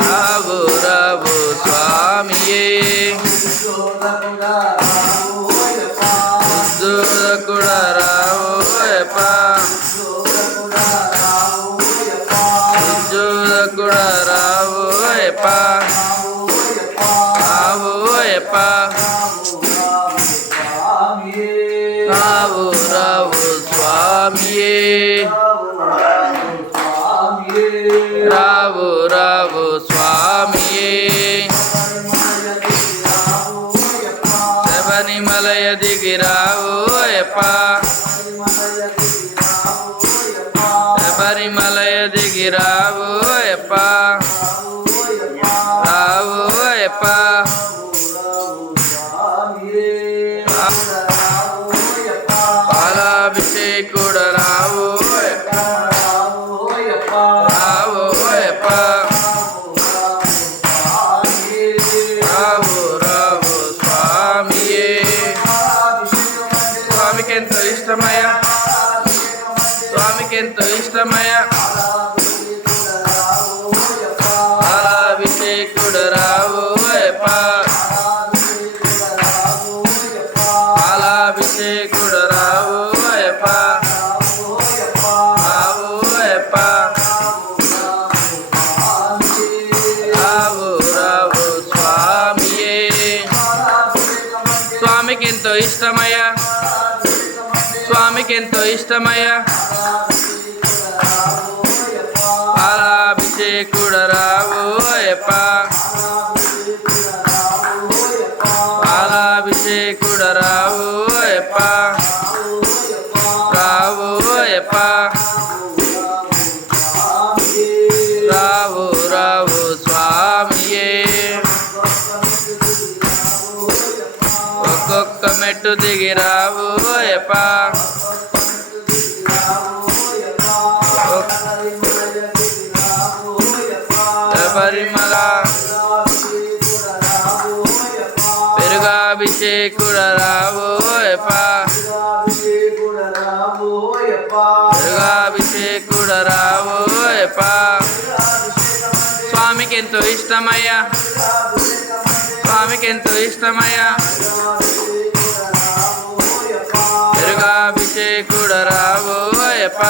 రావు రావు స్వామియే ఉద్యోగకుడ రావోయప్ప ఉద్యోగకుడ రావోయప్ప రావోయప్ప రావు రావు స్వామియే రావు రావు స్వామియే శబరిమలయ దిగి రావోయప్ప శబరిమలయ దిగి రావోయప్ప రావోయప్ప పాలాభిషేకుడ రావోయప్ప రావోయప్ప రావు రావు స్వామియే స్వామికి ఎంతో ఇష్టమయ స్వామికి ఎంతో ఇష్టమయ పాలాభిషేకుడ రావోయప్ప పాలాభిషేకుడ రావోయప్ప రావోయప్ప రావు రావు స్వామియే స్వామికి ఎంతో ఇష్టమయ స్వామికి ఎంతో ఇష్టమయ పాలాభిషేకుడ రావోయప్ప పాలాభిషేకుడ రావోయప్ప రావోయప్ప రావు రావు స్వామియే ఒక్కొక్క మెట్టు దిగి రావోయప్ప శబరిమల పెరుగాభిషేకుడ రావోయప్ప పెరుగాభిషేకుడ రావోయప్ప స్వామికి ఎంతో ఇష్టమయ్య స్వామికి ఎంతో ఇష్టమయ్య పెరుగాభిషేకుడ రావోయప్ప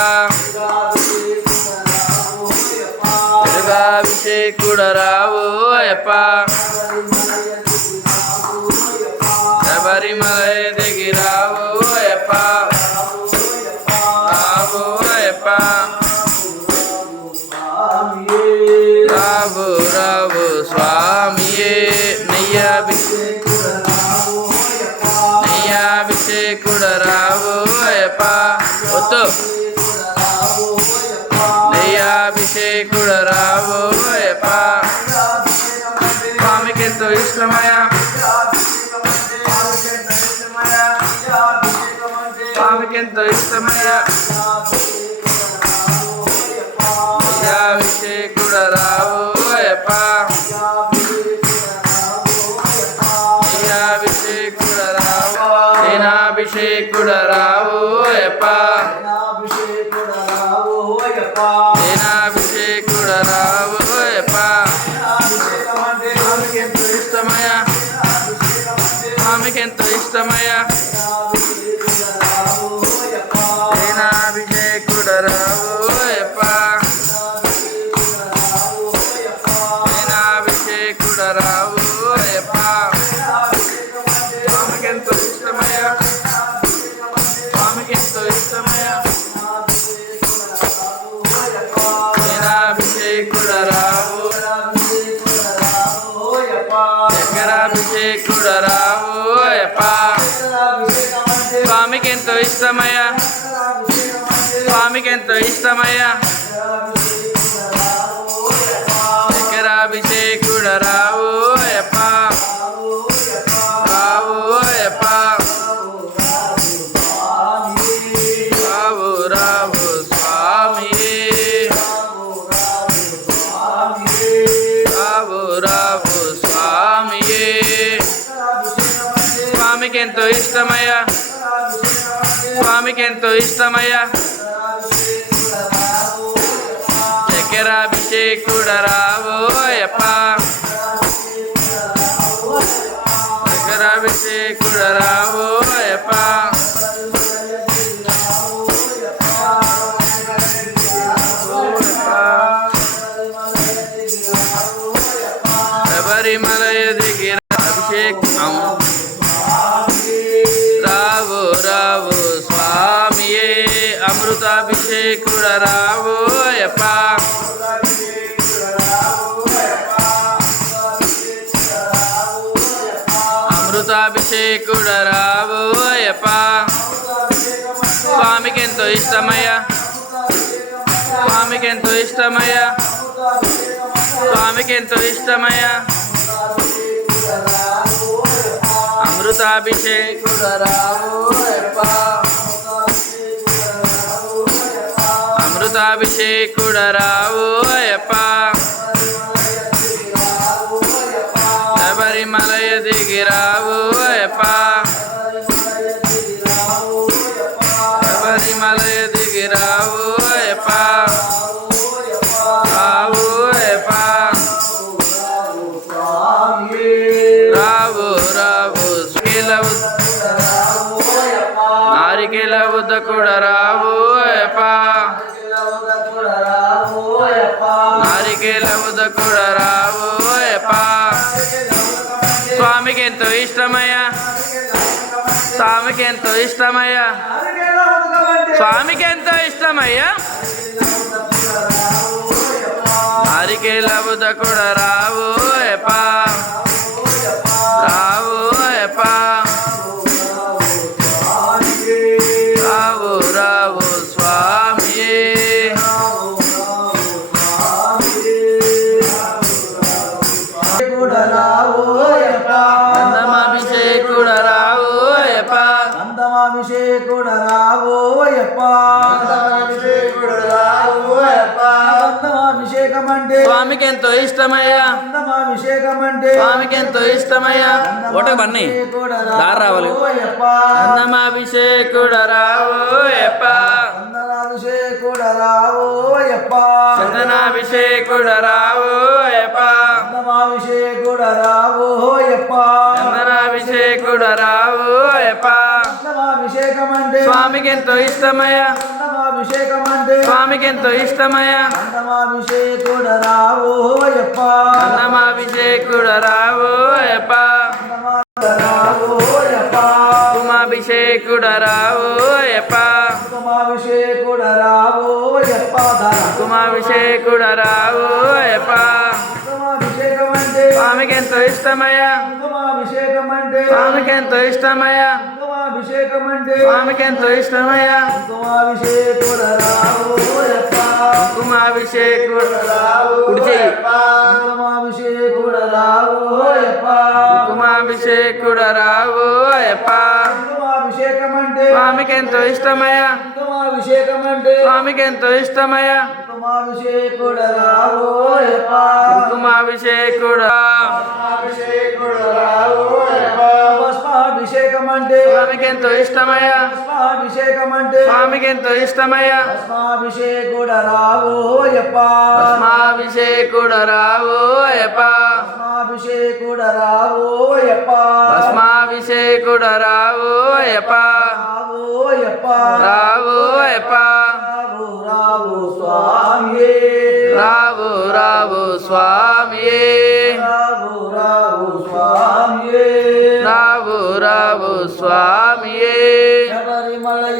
పెరుగాభిషేకుడ రావోయప్ప శబరిమలయ దిగి రావోయప్ప రావోయప్ప రావు రావు స్వామియే నెయ్యాభిషేకుడ రావోయప్ప వద్దు నెయ్యాభిషేకుడ రావోయప్ప స్వామికి ఎంతో ఇష్టమయ స్వామికి ఎంతో ఇష్టమయ నెయ్యాభిషేకుడ రావోయప్ప నెయ్యాభిషేకుడ రావోయప్ప రావోయప్ప సేనాభిషేకుడ రావోయప్ప స్వామికి ఎంతో ఇష్టమయ స్వామికి ఎంతో ఇష్టమయ సేనాభిషేకుడ రావోయప్ప సేనాభిషేకుడ రావోయప్ప స్వామికి ఎంతో ఇష్టమయ స్వామికి ఎంతో ఇష్టమయ సేనాభిషేకుడ శంకరాభిషేకుడ రావోయప్ప స్వామికి ఎంతో ఇష్టమయ స్వామికి ఎంతో ఇష్టమయ శంకరాభిషేకుడ రావోయప్ప రావోయప్ప రావు రావు స్వామియే రావు రావు స్వామియే స్వామికి ఎంతో ఇష్టమయ స్వామికి ఎంతో ఇష్టమయ శిఖరాభిషేకుడరావో అయ్యప్ప శిఖరాభిషేకుడరావో అయ్యప్ప శబరిమలయ దిగి అభిషేకం రావో రావో స్వామియే అమృతాభిషేకుడరావో అయ్యప్ప అమృతాభిషేకుడరావో అయ్యప్ప స్వామికి ఎంతో ఇష్టమయ్యా స్వామికి ఎంతో ఇష్టమయ్యా స్వామికి ఎంతో ఇష్టమయ్యా అమృతాభిషేకుడరావో అయ్యప్ప అమృతాభిషేకుడరావో అయ్యప్ప శబరిమలయ దిగిరావో అయ్యప్ప శబరిమలయ దిగిరావో అయ్యప్ప రావో అయ్యప్ప రావో రావో నారికేల వద్ద కూడా రావో అయ్యప్ప నారికేల వద్ద కూడా రావో అయ్యప్ప స్వామికి ఎంతో ఇష్టమయ్యా స్వామికి ఎంతో ఇష్టమయ్యా స్వామికి ఎంతో ఇష్టమయ్యా నారికేల వద్ద కూడా రావో అయ్యప్ప రావో అయ్యప్ప రావో రావో స్వామియే నందమాభిషేకుడరావో అయ్యప్ప నందమాభిషేకుడరావో అయ్యప్ప నందమాభిషేకమంటే స్వామికి ఎంతో ఇష్టమయ్యా నందమాభిషేకమంటే స్వామికి ఎంతో ఇష్టమయ్యా ఒకటి బన్నీ దారి రావాలి నందమాభిషేకుడరావో అయ్యప్ప నందనాభిషేకుడరావో అయ్యప్ప చందనాభిషేకుడరావో అయ్యప్ప నందమాభిషేకుడరావో అయ్యప్ప చందనాభిషేకుడరావో అయ్యప్ప నందమాభిషేకమంటే స్వామికి ఎంతో ఇష్టమయ్యా నందమాభిషేకమంటే స్వామికి ఎంతో ఇష్టమయ్యా నందమాభిషేకుడరావో అయ్యప్ప నందమాభిషేకుడరావో అయ్యప్ప రావో అయ్యప్ప కుమాభిషేకుడరావో అయ్యప్ప కుంకుమాభిషేకుడరావో అయ్యప్ప కుమాభిషేకుడరావో అయ్యప్ప కుంకుమాభిషేకమంటే స్వామికి ఎంతో ఇష్టమయ్యా కుంకుమాభిషేకమంటే స్వామికి ఎంతో ఇష్టమయ్యా కుంకుమాభిషేకమంటే స్వామికి ఎంతో ఇష్టమయ్యా కుంకుమాభిషేకుడరావో అయ్యప్ప కుమాభిషేకుడరావో కుడి చెయ్యి కుంకుమాభిషేకుడరావో అయ్యప్ప కుమాభిషేకుడరావో అయ్యప్ప కుంకుమాభిషేకమంటే స్వామికి ఎంతో ఇష్టమయ్యా కుంకుమాభిషేకమంటే స్వామికి ఎంతో ఇష్టమయ్యా కుంకుమాభిషేకుడరావో అయ్యప్ప కుమాభిషేకుడ భస్మాభిషేకమంటే స్వామికి ఎంతో ఇష్టమయ్యా భస్మాభిషేకమంటే స్వామికి ఎంతో ఇష్టమయ్యా భస్మాభిషేకుడరావో అయ్యప్ప భస్మాభిషేకుడరావో అయ్యప్ప భస్మాభిషేకుడరావో అయ్యప్ప భస్మాభిషేకుడరావో అయ్యప్ప రావో అయ్యప్ప రావో అయ్యప్ప రావో రావో స్వామియే రావో రావో స్వామియే రావో రావో స్వామియే రావో రావో స్వామియే శబరిమలయ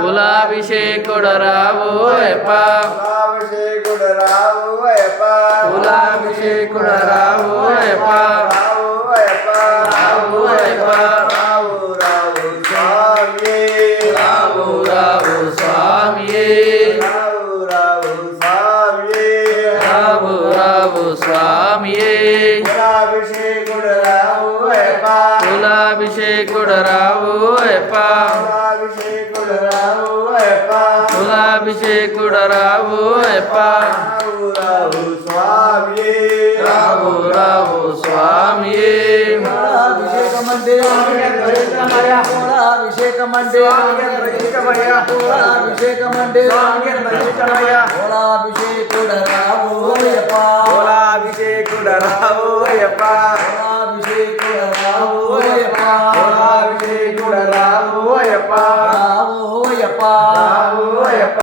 కులాభిషేకుడరావో అయ్యప్ప కులాభిషేకుడరావో అయ్యప్ప రావో అయ్యప్ప రావో రావో స్వామియే రావో రావో స్వామియే కులాభిషేకుడరావో అయ్యప్ప కులాభిషేకుడరావో అయ్యప్ప రావో రావో స్వామియే అభిషేకమంటే అభిషేకమంటే అభిషేకమంటే అభిషేకుడ రావోయప్ప అభిషేకుడ రావోయప్ప అభిషేకుడ రావోయప్ప అభిషేకుడ రావోయప్ప